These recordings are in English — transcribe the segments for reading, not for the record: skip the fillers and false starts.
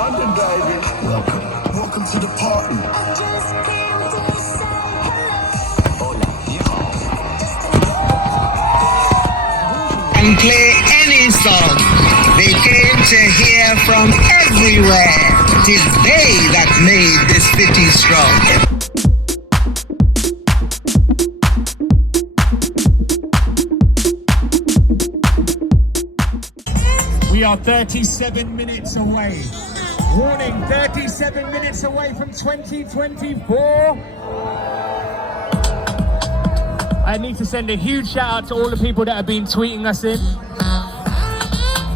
London, baby. Welcome to the party. I just came to say hello. Hola, ni hao. And play any song. They came to hear from everywhere. 'Tis they that made this city strong. We are 37 minutes away. Warning, 37 minutes away from 2024. I need to send a huge shout out to all the people that have been tweeting us in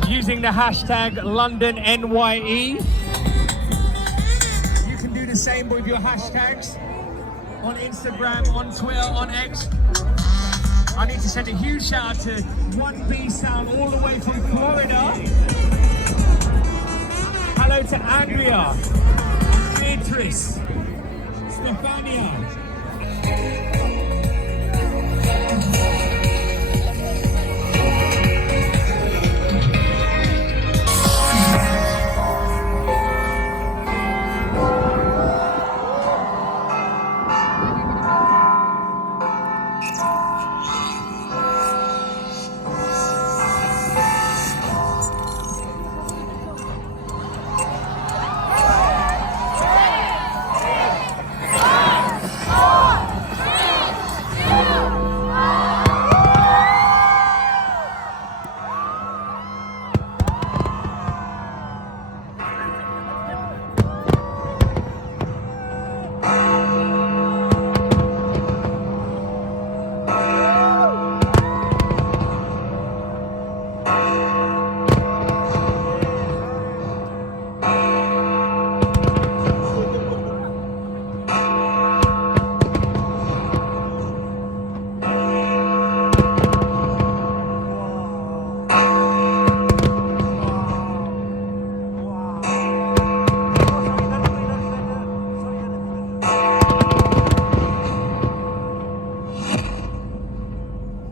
using the hashtag LondonNYE. You can do the same with your hashtags on Instagram, on Twitter, on X. I need to send a huge shout out to 1B Sound all the way from Florida. Hello to Andrea, Beatrice, Stefania.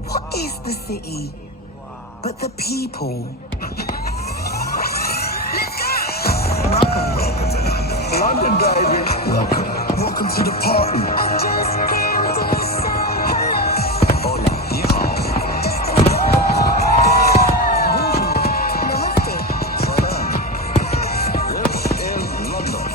What is the city but the people? London, baby. Welcome to the party. I just came to say hello. Hola, ni hao. Namaste. Sonam. This is London.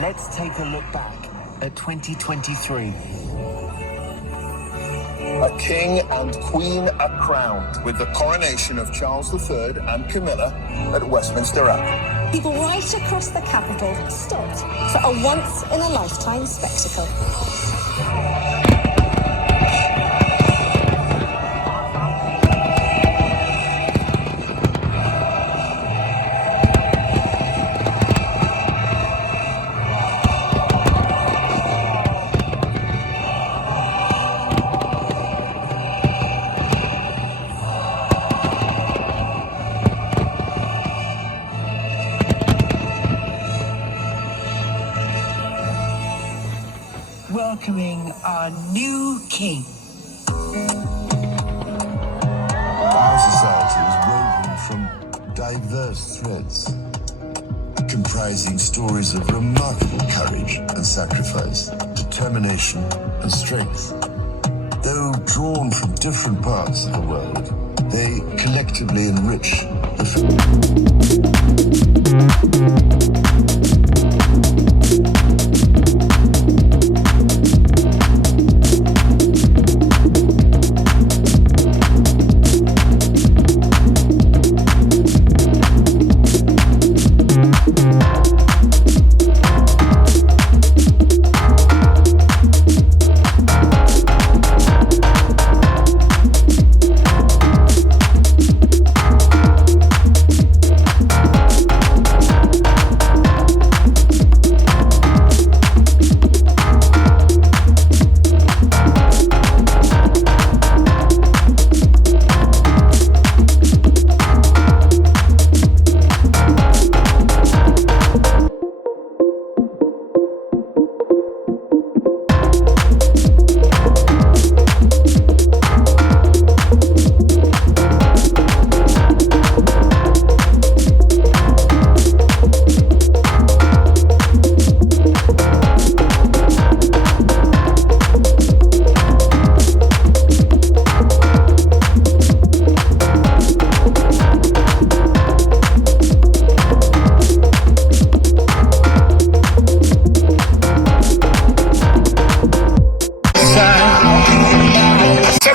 Let's take a look back at 2023. A king and queen are crowned with the coronation of Charles III and Camilla at Westminster Abbey. People right across the capital stopped for a once-in-a-lifetime spectacle. Welcoming our new king. Our society is woven from diverse threads, comprising stories of remarkable courage and sacrifice, determination and strength. Though drawn from different parts of the world, they collectively enrich the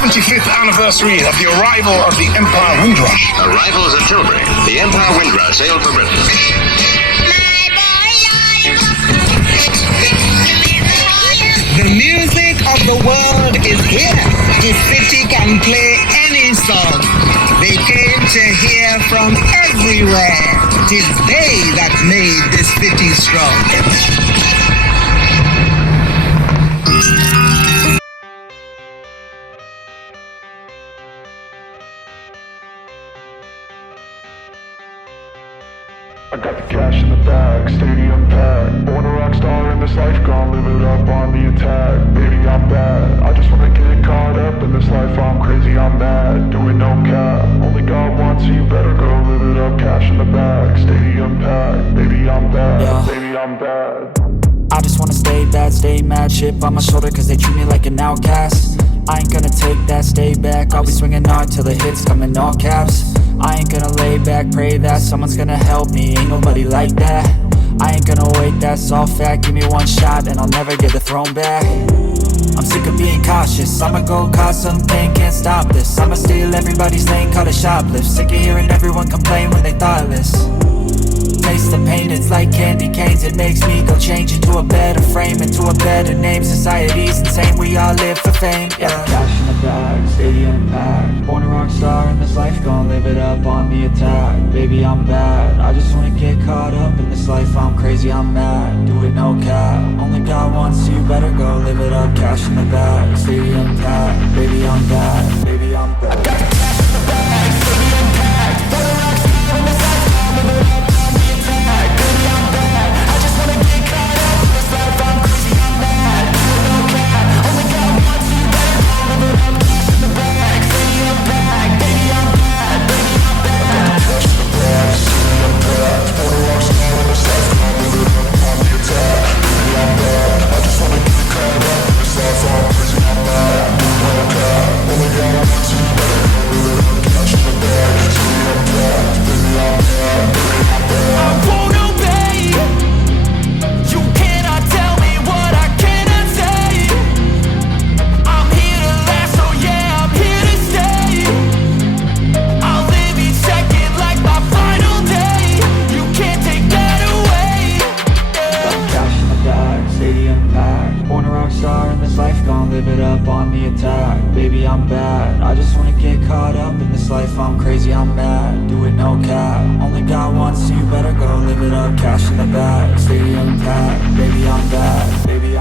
75th anniversary of the arrival of the Empire Windrush. Arrivals at Tilbury. The Empire Windrush sailed for Britain. The music of the world is here. His city can play any song. They came to hear from everywhere. 'Tis they that made this city strong. I got the cash in the bag, stadium packed. Born a rock star in this life, gonna live it up on the attack. Baby, I'm bad. I just wanna get caught up in this life. I'm crazy, I'm mad. Doing no cap. Only God wants you, better go live it up. Cash in the bag, stadium packed. Baby, I'm bad. Yeah. Baby, I'm bad. I just wanna stay bad, stay mad. Chip on my shoulder cause they treat me like an outcast. I ain't gonna take that, stay back. I'll be swinging hard till the hits come in all caps. I ain't gonna lay back, pray that someone's gonna help me. Ain't nobody like that. I ain't gonna wait, that's all fact. Give me one shot and I'll never get the throne back. I'm sick of being cautious. I'ma go cause something, can't stop this. I'ma steal everybody's lane, call it shoplift. Sick of hearing everyone complain when they thoughtless. Taste the pain, it's like candy canes. It makes me go change into a better frame, into a better name. Society's insane, we all live for fame, yeah. Cash in the bag, stadium packed. Born a rock star in this life, gonna live it up on the attack. Baby, I'm bad, I just wanna get caught up in this life. I'm crazy, I'm mad, do it no cap. Only God wants you, better go live it up. Cash in the bag, stadium packed. Baby, I'm bad, baby, I'm bad. I got the cash in the bag, stadium packed. Born a rock star in this life, gonna live it up. Live it up on the attack. Baby, I'm bad. I just wanna get caught up in this life. I'm crazy, I'm mad. Do it no cap. Only God wants you, better go live it up. Cash in the bag, stadium packed. Baby, I'm bad. Baby,